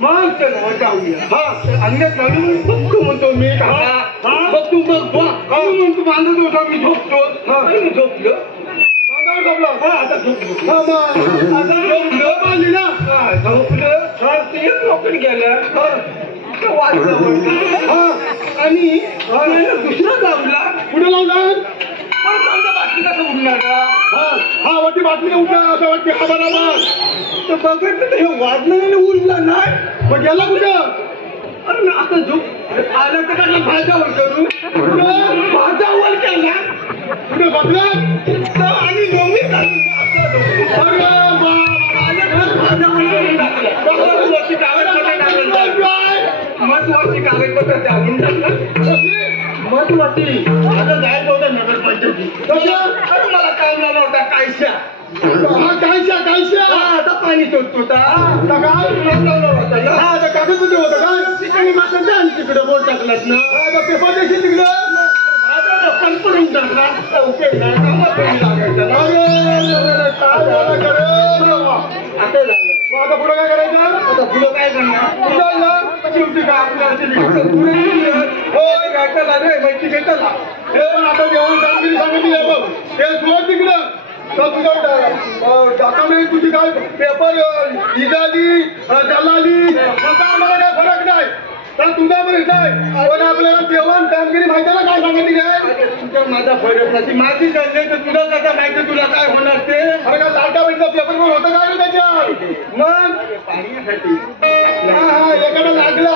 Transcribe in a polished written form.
मग चल जाऊया. हा अंगात घालून बघतो म्हणतो मी काका. बघ तू म्हणतो बांधत होता मी झोपतो. मी झोपलो बांधावर झोपलो. आता झोपलो. आता झोपलो बांधली ना. झोपलं ते पकडे गेलं वाचलं. आणि दुसरा लावला. कुठं लावला? बाटली कसं उडणार? हा वाटी बाटली उडणार असं वाटते. हा बरोबर. तर बघत हे वाजलं उडला नाही. मग गेला कुठं? अरे आता झोप आलं तर का भाजावर करू. भाजावर केला कुठे बघला आणि गवळी महत्वाची कागदपत्र द्यावून महत्वाची आता जायचं होतं नगरपंचायतीत. अरे मला काम झाला होता कायशा. आता पाणी शोधतो कागदपत्र होतं का तिकडे माझं तिकडे बोट टाकलात ना. आता पेपर देखील तिकडं कन्फर्म टाकला. आता झालं. आता पुढं काय करायचं? आता पुढं काय करणार? शेवटी काय आपल्याला माहिती घेतला. हे पण आता जेवण कामगिरी सांगितली आहे बघ. ते सोड तिकडं. डॉक्युमेंट तुझी काय पेपर इजाली दलाली आम्हाला काय फरक नाही. तर तुझा पण येत पण आपल्याला जेवण कामगिरी माहिती ना काय सांगितली आहे. तुझा माझा फरक नाही. माझी चालली तर तुला कसं माहिती तुला काय होणार ते. अरे का लाटा मिनिटं पेपर होतं काय ना त्याच्यात. मग पाण्यासाठी एखादं लागलं